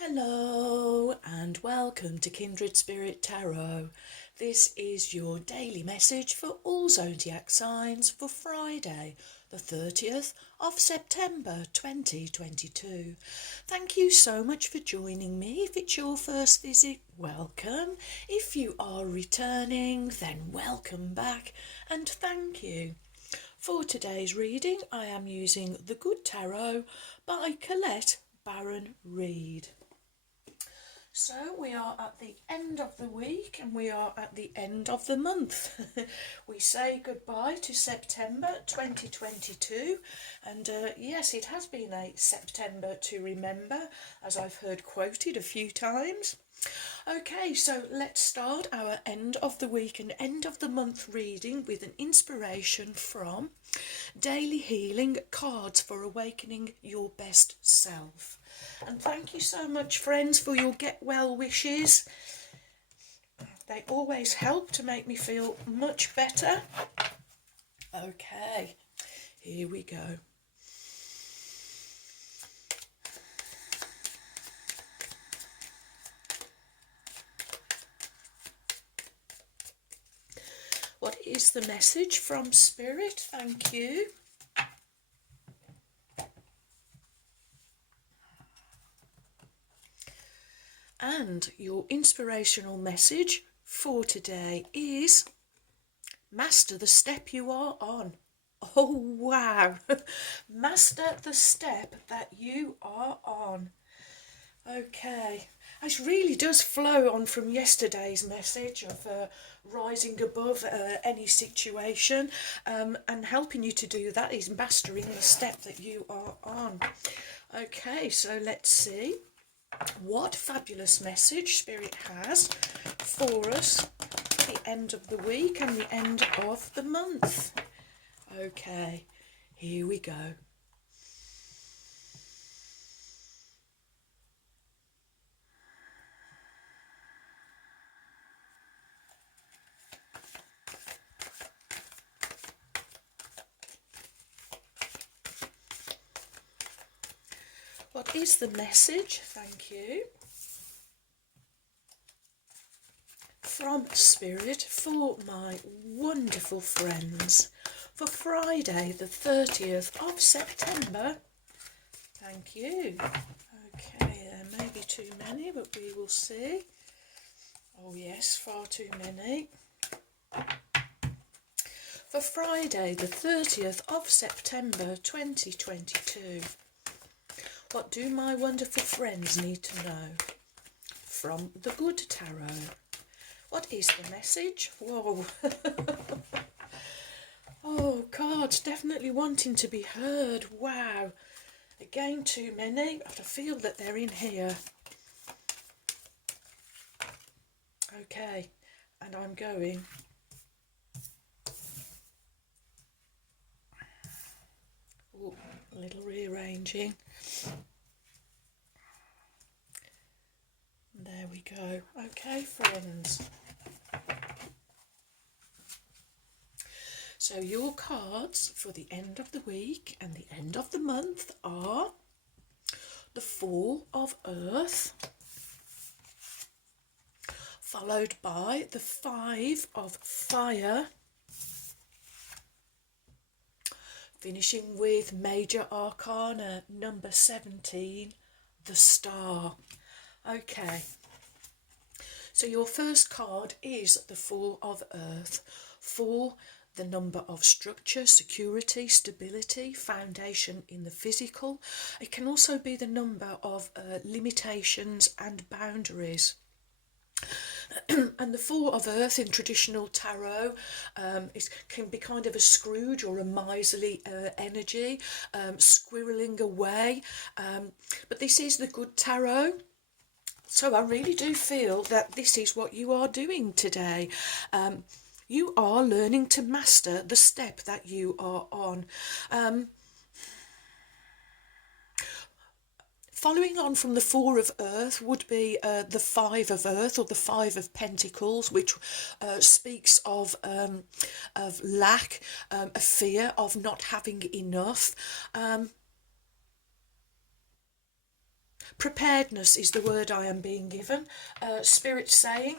Hello and welcome to Kindred Spirit Tarot. This is your daily message for all zodiac signs for Friday, the 30th of September 2022. Thank you so much for joining me. If it's your first visit, welcome. If you are returning, then welcome back and thank you. For today's reading, I am using The Good Tarot by Colette Baron Reid. So we are at the end of the week and we are at the end of the month. We say goodbye to September 2022 and yes, it has been a September to remember, as I've heard quoted a few times. Okay, so let's start our end of the week and end of the month reading with an inspiration from Daily Healing Cards for Awakening Your Best Self. And thank you so much, friends, for your get well wishes. They always help to make me feel much better. Okay, here we go. What is the message from Spirit? Thank you. And your inspirational message for today is master the step you are on. Oh, wow. Master the step that you are on. Okay. This really does flow on from yesterday's message of rising above any situation, and helping you to do that is mastering the step that you are on. Okay, so let's see what fabulous message Spirit has for us at the end of the week and the end of the month. Okay, here we go. What is the message? Thank you. From Spirit for my wonderful friends for Friday the 30th of September. Thank you. Okay, there may be too many, but we will see. Oh yes, far too many. For Friday the 30th of September 2022. What do my wonderful friends need to know? From the Good Tarot. What is the message? Whoa. Oh, cards definitely wanting to be heard. Wow. Again, too many. I feel that they're in here. Okay, and I'm going. Ooh, a little rearranging. There we go. Okay, friends. So your cards for the end of the week and the end of the month are the Four of Earth, followed by the Five of Fire, finishing with Major Arcana number 17, the Star. Okay, so your first card is the Four of Earth. Four, the number of structure, security, stability, foundation in the physical. It can also be the number of limitations and boundaries. And the Four of Earth in traditional tarot can be kind of a Scrooge or a miserly energy, squirreling away. But this is the Good Tarot. So I really do feel that this is what you are doing today. You are learning to master the step that you are on. Following on from the Four of Earth would be the Five of Earth, or the Five of Pentacles, which speaks of lack, a fear of not having enough. Preparedness is the word I am being given. Spirit saying,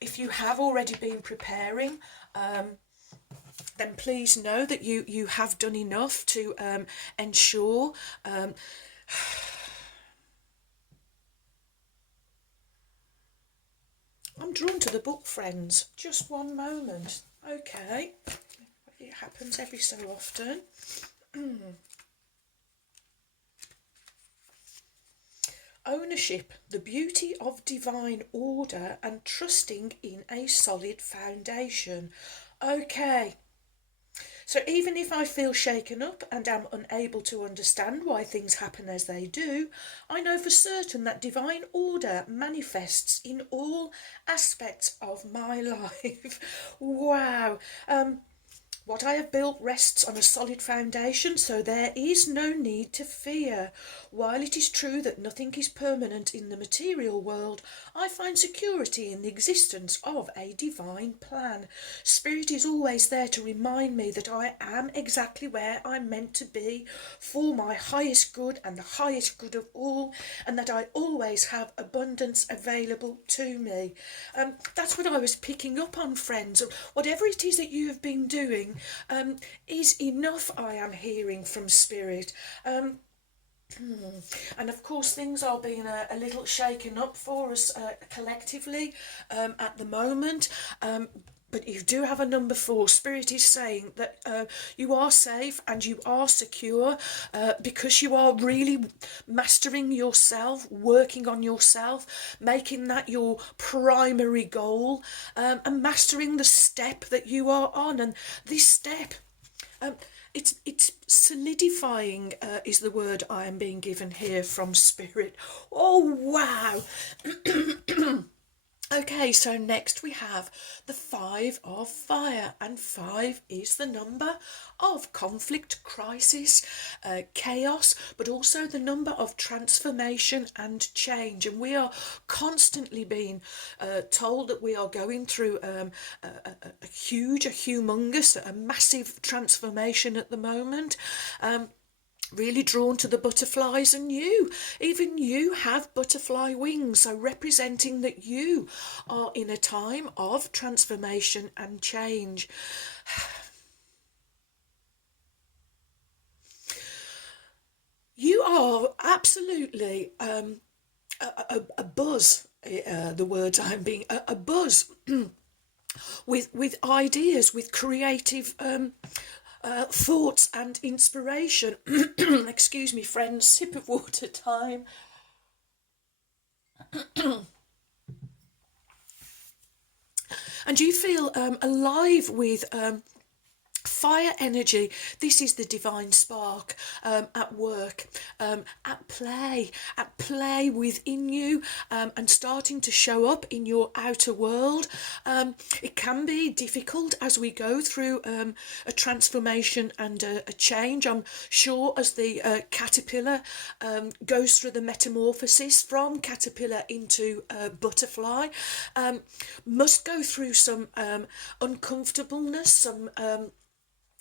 if you have already been preparing, then please know that you have done enough to ensure. I'm drawn to the book, friends. Just one moment. Okay. It happens every so often. Ownership, the beauty of divine order and trusting in a solid foundation. Okay. So even if I feel shaken up and am unable to understand why things happen as they do, I know for certain that divine order manifests in all aspects of my life. Wow. What I have built rests on a solid foundation, so there is no need to fear. While it is true that nothing is permanent in the material world, I find security in the existence of a divine plan. Spirit is always there to remind me that I am exactly where I'm meant to be for my highest good and the highest good of all, and that I always have abundance available to me. That's what I was picking up on, friends. Whatever it is that you have been doing, is enough, I am hearing from Spirit. And of course things are being a little shaken up for us collectively at the moment. But you do have a number 4. Spirit is saying that you are safe and you are secure because you are really mastering yourself, working on yourself, making that your primary goal, and mastering the step that you are on. And this step, it's solidifying is the word I am being given here from Spirit. Oh, wow. Okay, so next we have the 5 of fire, and 5 is the number of conflict, crisis, chaos, but also the number of transformation and change. And we are constantly being told that we are going through a humongous, a massive transformation at the moment. Really drawn to the butterflies, and even you have butterfly wings, so representing that you are in a time of transformation and change. You are absolutely a buzz, the words I'm being, a buzz with ideas, with creative thoughts and inspiration. Excuse me, friends, sip of water time. And you feel alive with fire energy. This is the divine spark at work, at play within you, and starting to show up in your outer world. It can be difficult as we go through a transformation and a change. I'm sure as the caterpillar goes through the metamorphosis from caterpillar into butterfly, must go through some uncomfortableness, some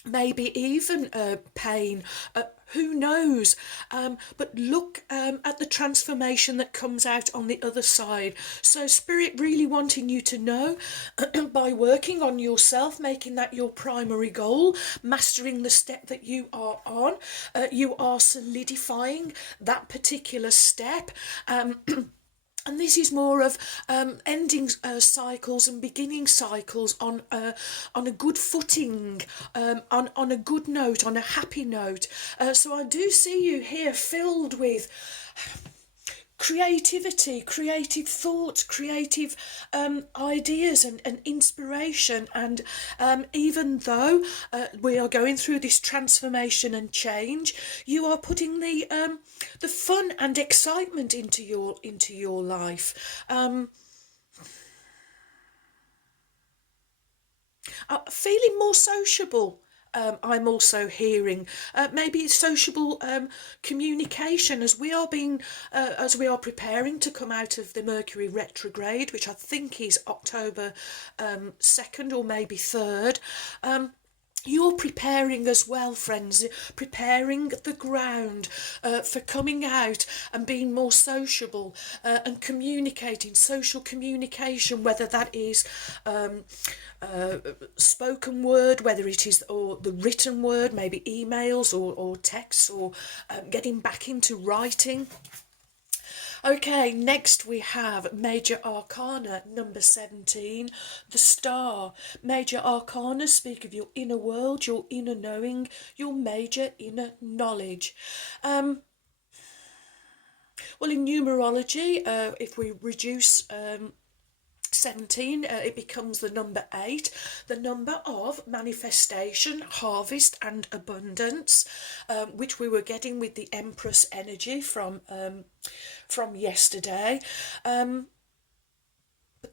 maybe even pain, who knows, but look at the transformation that comes out on the other side. So Spirit really wanting you to know by working on yourself, making that your primary goal, mastering the step that you are on, you are solidifying that particular step. And this is more of ending cycles and beginning cycles on a good footing, on a good note, on a happy note. So I do see you here filled with creativity, creative thoughts, creative ideas and inspiration. And even though we are going through this transformation and change, you are putting the fun and excitement into your life. Feeling more sociable. I'm also hearing maybe sociable communication as we are preparing to come out of the Mercury retrograde, which I think is October 2nd or maybe 3rd. You're preparing as well, friends, preparing the ground for coming out and being more sociable and communicating, social communication, whether that is spoken word, whether it is or the written word, maybe emails or texts, or getting back into writing. Okay, next we have Major Arcana number 17, the Star. Major Arcana speak of your inner world, your inner knowing, your major inner knowledge. Well, in numerology, if we reduce 17, it becomes the number 8, the number of manifestation, harvest and abundance, which we were getting with the Empress energy from yesterday. But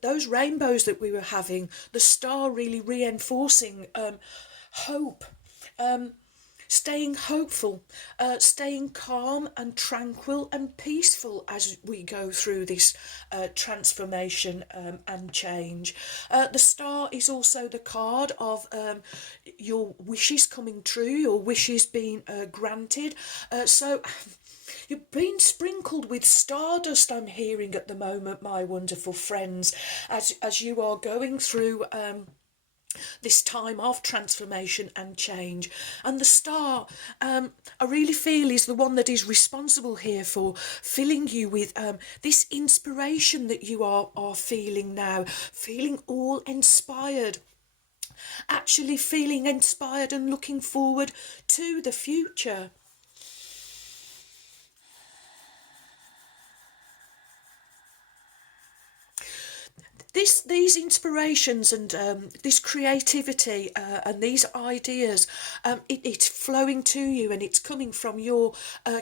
those rainbows that we were having, the star really reinforcing hope, staying hopeful, staying calm and tranquil and peaceful as we go through this transformation and change. The star is also the card of your wishes coming true, your wishes being granted. So you've been sprinkled with stardust, I'm hearing at the moment, my wonderful friends, as you are going through this time of transformation and change. And the star, I really feel, is the one that is responsible here for filling you with this inspiration that you are feeling now, feeling all inspired, actually feeling inspired and looking forward to the future. These inspirations and this creativity and these ideas, it's flowing to you, and it's coming from your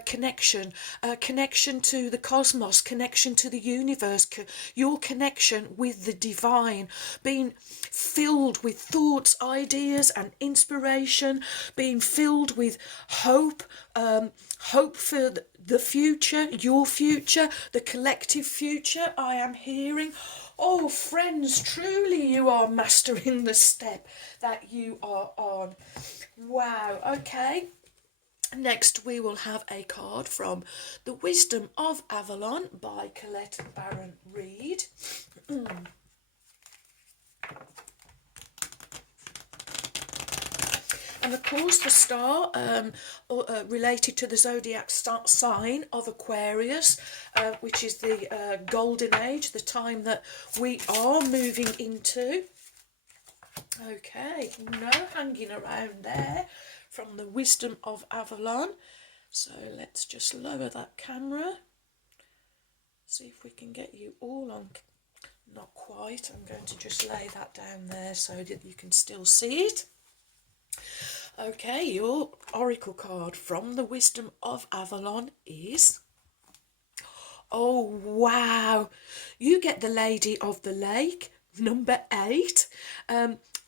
connection to the cosmos, connection to the universe, your connection with the divine, being filled with thoughts, ideas and inspiration, being filled with hope, hope for the future, your future, the collective future, I am hearing. Oh, friends, truly you are mastering the step that you are on. Wow, okay. Next, we will have a card from The Wisdom of Avalon by Colette Baron Reid. And of course, the star related to the zodiac sign of Aquarius, which is the golden age, the time that we are moving into. Okay, no hanging around there from the Wisdom of Avalon. So let's just lower that camera. See if we can get you all on. Not quite. I'm going to just lay that down there so that you can still see it. Okay, your oracle card from the Wisdom of Avalon is... Oh, wow. You get the Lady of the Lake, number 8.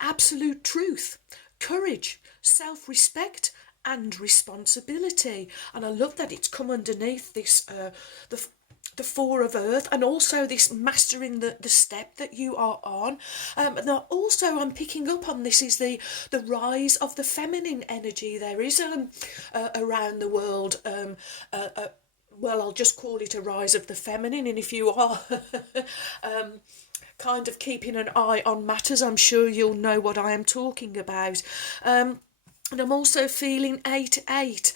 Absolute truth, courage, self-respect and responsibility. And I love that it's come underneath this, the Four of Earth, and also this mastering the step that you are on. And also I'm picking up on this is the rise of the feminine energy. There is around the world well, I'll just call it a rise of the feminine, and if you are kind of keeping an eye on matters, I'm sure you'll know what I am talking about. And I'm also feeling 8-8.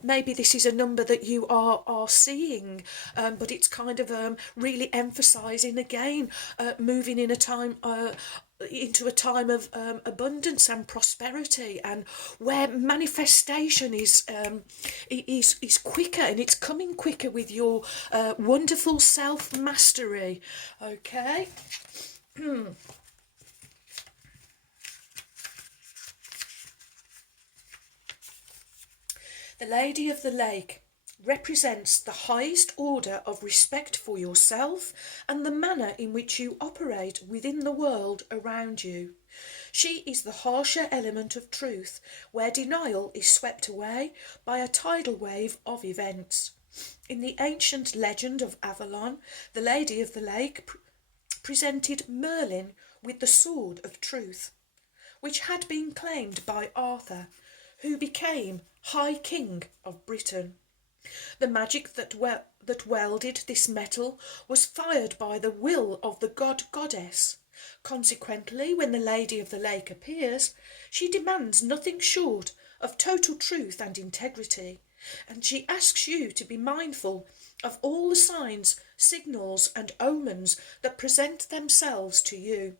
Maybe this is a number that you are seeing, but it's kind of really emphasising again, moving in a time into a time of abundance and prosperity, and where manifestation is quicker, and it's coming quicker with your wonderful self-mastery. Okay. The Lady of the Lake represents the highest order of respect for yourself and the manner in which you operate within the world around you. She is the harsher element of truth, where denial is swept away by a tidal wave of events. In the ancient legend of Avalon, the Lady of the Lake presented Merlin with the sword of truth. which had been claimed by Arthur, who became High King of Britain. The magic that welded this metal was fired by the will of the goddess. Consequently, when the Lady of the Lake appears, she demands nothing short of total truth and integrity, and she asks you to be mindful of all the signs, signals, and omens that present themselves to you.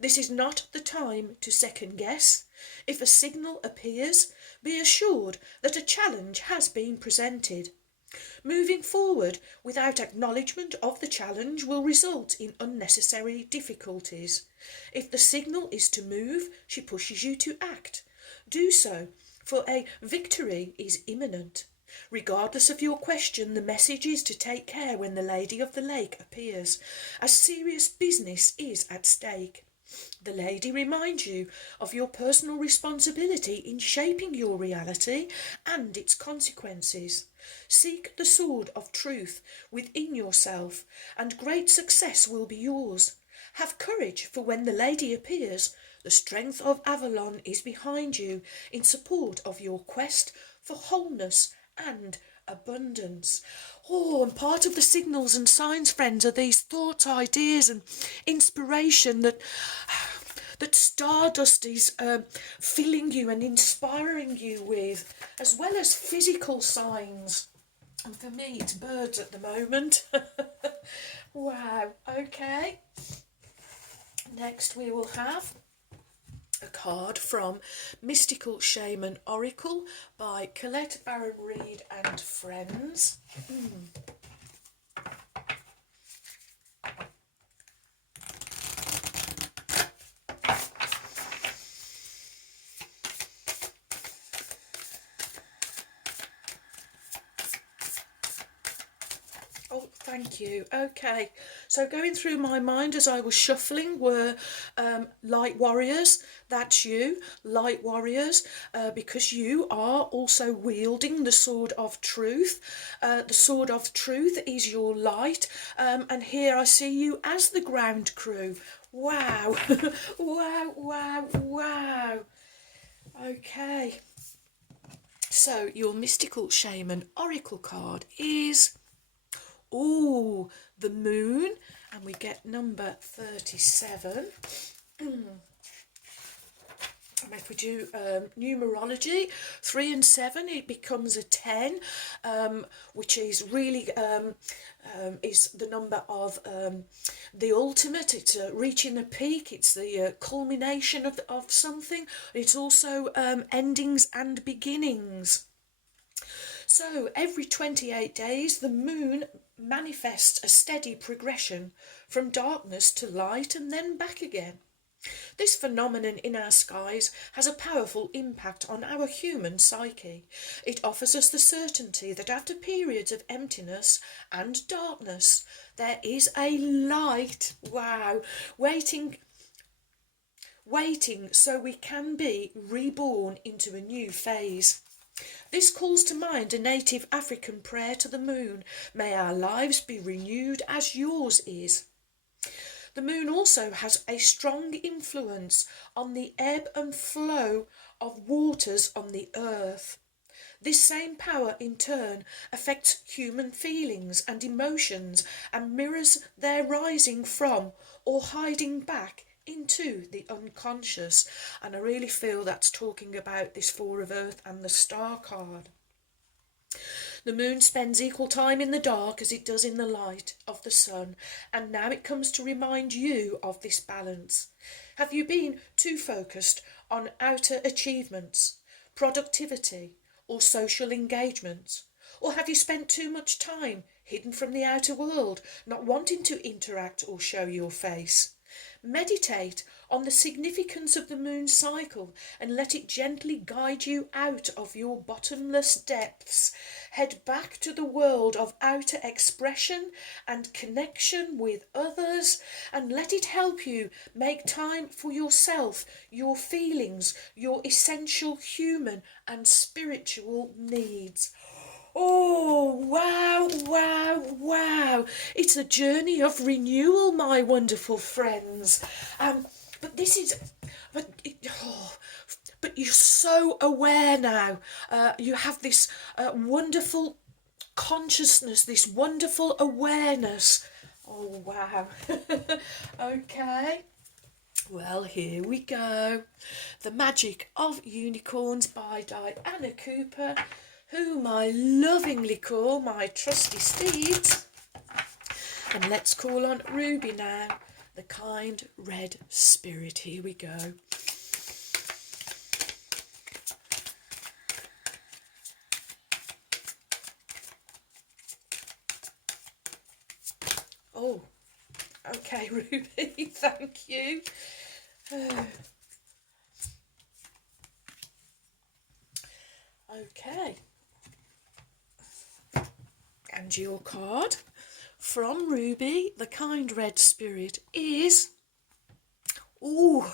This is not the time to second guess. If a signal appears, be assured that a challenge has been presented. Moving forward without acknowledgement of the challenge will result in unnecessary difficulties. If the signal is to move, she pushes you to act. Do so, for a victory is imminent. Regardless of your question, the message is to take care when the Lady of the Lake appears, as serious business is at stake. The lady reminds you of your personal responsibility in shaping your reality and its consequences. Seek the sword of truth within yourself, and great success will be yours. Have courage, for when the lady appears, the strength of Avalon is behind you in support of your quest for wholeness and abundance. Oh, and part of the signals and signs, friends, are these thoughts, ideas and inspiration that Stardust is filling you and inspiring you with, as well as physical signs. And for me, it's birds at the moment. Wow, okay. Next we will have a card from Mystical Shaman Oracle by Colette Baron Reid and friends. Oh, thank you. Okay, so going through my mind as I was shuffling were light warriors. That's you, light warriors, because you are also wielding the sword of truth. The sword of truth is your light, and here I see you as the ground crew. Wow, wow, wow, wow. Okay, so your Mystical Shaman Oracle card is... oh, the moon, and we get number 37. And if we do numerology, 3 and 7, it becomes a 10, which is really is the number of the ultimate. It's reaching a peak. It's the culmination of something. It's also endings and beginnings. So every 28 days, the moon manifests a steady progression from darkness to light and then back again. This phenomenon in our skies has a powerful impact on our human psyche. It offers us the certainty that after periods of emptiness and darkness, there is a light, wow, waiting so we can be reborn into a new phase. This calls to mind a native African prayer to the moon, may our lives be renewed as yours is. The moon also has a strong influence on the ebb and flow of waters on the earth. This same power in turn affects human feelings and emotions and mirrors their rising from or hiding back into the unconscious. And I really feel that's talking about this Four of Earth and the Star card. The moon spends equal time in the dark as it does in the light of the sun, and now it comes to remind you of this balance. Have you been too focused on outer achievements, productivity, or social engagements? Or have you spent too much time hidden from the outer world, not wanting to interact or show your face? Meditate on the significance of the moon cycle and let it gently guide you out of your bottomless depths. Head back to the world of outer expression and connection with others, and let it help you make time for yourself, your feelings, your essential human and spiritual needs. Oh, wow, wow, wow. It's a journey of renewal, my wonderful friends. But this is but you're so aware now. You have this wonderful consciousness, this wonderful awareness. Oh, wow. Okay. Well, here we go. The Magic of Unicorns by Diana Cooper, whom I lovingly call my trusty steeds. And let's call on Ruby now, the kind red spirit. Here we go. Oh, okay, Ruby, thank you. Okay. And your card from Ruby, the kind red spirit, is... Ooh,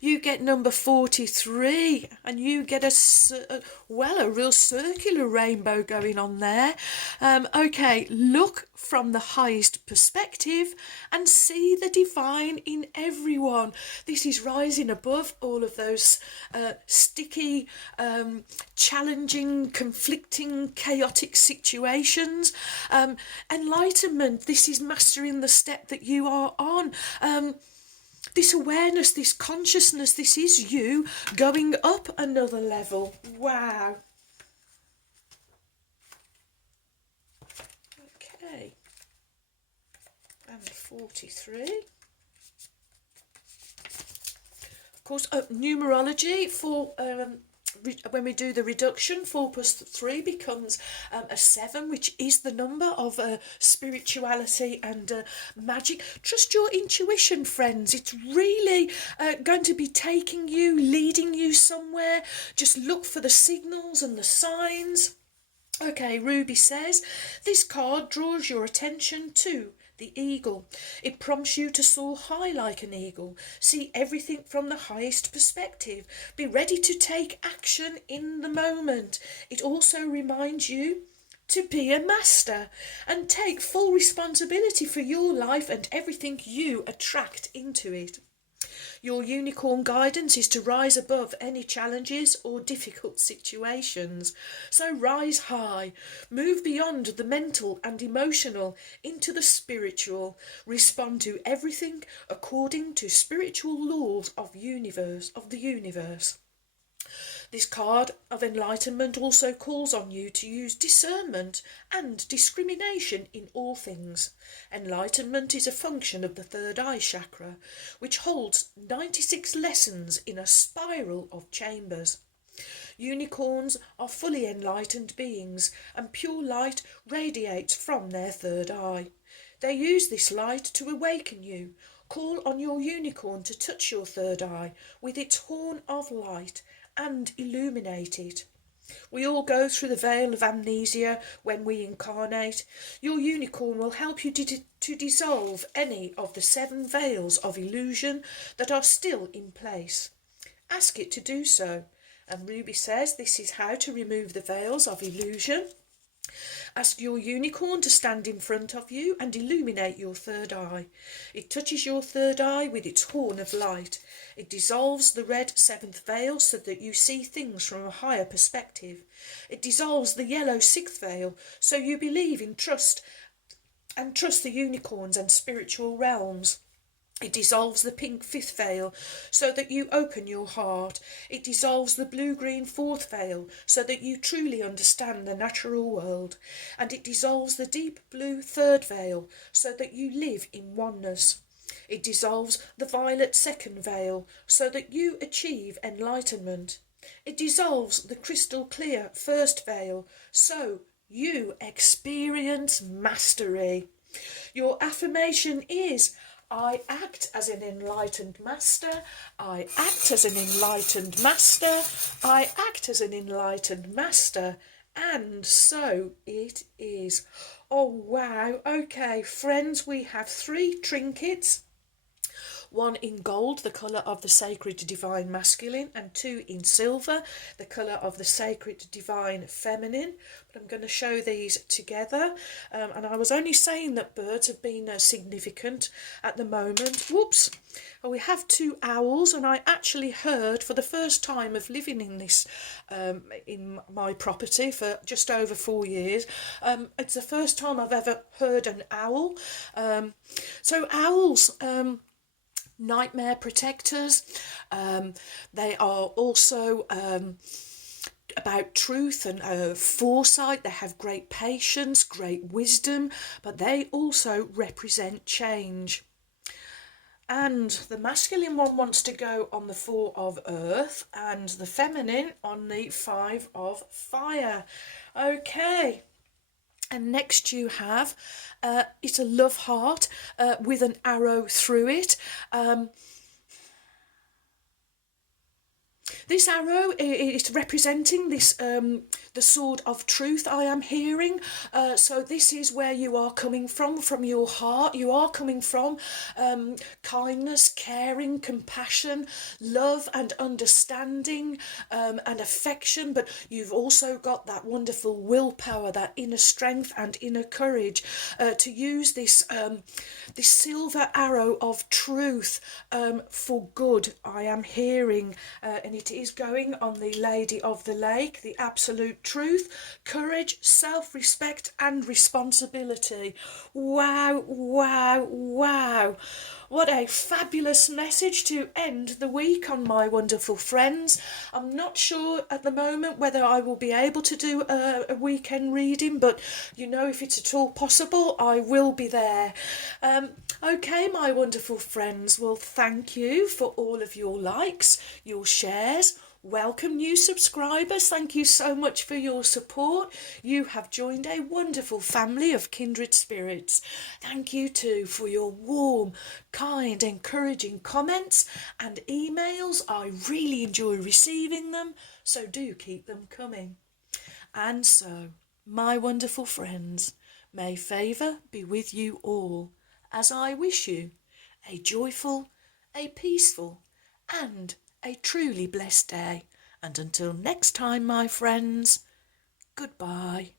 you get number 43, and you get a real circular rainbow going on there. Okay, look from the highest perspective and see the divine in everyone. This is rising above all of those sticky, challenging, conflicting, chaotic situations. Enlightenment, this is mastering the step that you are on. This awareness, this consciousness, this is you going up another level. Wow. Okay. And 43. Of course, numerology for... when we do the reduction, 4 plus 3 becomes a 7, which is the number of spirituality and magic. Trust your intuition, friends. It's really going to be taking you, leading you somewhere. Just look for the signals and the signs. Okay, Ruby says, this card draws your attention to the eagle. It prompts you to soar high like an eagle. See everything from the highest perspective. Be ready to take action in the moment. It also reminds you to be a master and take full responsibility for your life and everything you attract into it. Your unicorn guidance is to rise above any challenges or difficult situations. So rise high, move beyond the mental and emotional into the spiritual. Respond to everything according to spiritual laws of the universe. This card of enlightenment also calls on you to use discernment and discrimination in all things. Enlightenment is a function of the third eye chakra, which holds 96 lessons in a spiral of chambers. Unicorns are fully enlightened beings, and pure light radiates from their third eye. They use this light to awaken you. Call on your unicorn to touch your third eye with its horn of light and illuminate it. We all go through the veil of amnesia when we incarnate. Your unicorn will help you to dissolve any of the 7 veils of illusion that are still in place. Ask it to do so. And Ruby says this is how to remove the veils of illusion. Ask your unicorn to stand in front of you and illuminate your third eye. It touches your third eye with its horn of light. It dissolves the red 7th veil so that you see things from a higher perspective. It dissolves the yellow 6th veil so you believe in trust the unicorns and spiritual realms. It dissolves the pink 5th veil so that you open your heart. It dissolves the blue-green 4th veil so that you truly understand the natural world. And it dissolves the deep blue 3rd veil so that you live in oneness. It dissolves the violet 2nd veil so that you achieve enlightenment. It dissolves the crystal clear 1st veil so you experience mastery. Your affirmation is, I act as an enlightened master. I act as an enlightened master. I act as an enlightened master. And so it is. Oh, wow. Okay, friends, we have 3 trinkets. 1 in gold, the colour of the sacred divine masculine, and 2 in silver, the colour of the sacred divine feminine. But I'm going to show these together. And I was only saying that birds have been significant at the moment. Whoops! Well, we have 2 owls, and I actually heard for the first time of living in this, in my property for just over 4 years. It's the first time I've ever heard an owl. So owls, nightmare protectors. They are also about truth and foresight. They have great patience, great wisdom, but they also represent change. And the masculine one wants to go on the 4 of earth, and the feminine on the 5 of fire. Okay. And next you have, it's a love heart with an arrow through it. This arrow is representing this, the sword of truth I am hearing. So this is where you are coming from your heart. You are coming from kindness, caring, compassion, love and understanding, and affection. But you've also got that wonderful willpower, that inner strength and inner courage to use this, this silver arrow of truth for good, I am hearing. And it is going on the Lady of the Lake, the absolute truth, courage, self-respect and responsibility. Wow, wow, wow. What a fabulous message to end the week on, my wonderful friends. I'm not sure at the moment whether I will be able to do a weekend reading, but you know, if it's at all possible, I will be there. Okay, my wonderful friends, well, thank you for all of your likes, your shares. Welcome new subscribers. Thank you so much for your support. You have joined a wonderful family of kindred spirits. Thank you too for your warm, kind, encouraging comments and emails. I really enjoy receiving them, so do keep them coming. And so, my wonderful friends, may favour be with you all, as I wish you a joyful, a peaceful, and a truly blessed day. And until next time, my friends, goodbye.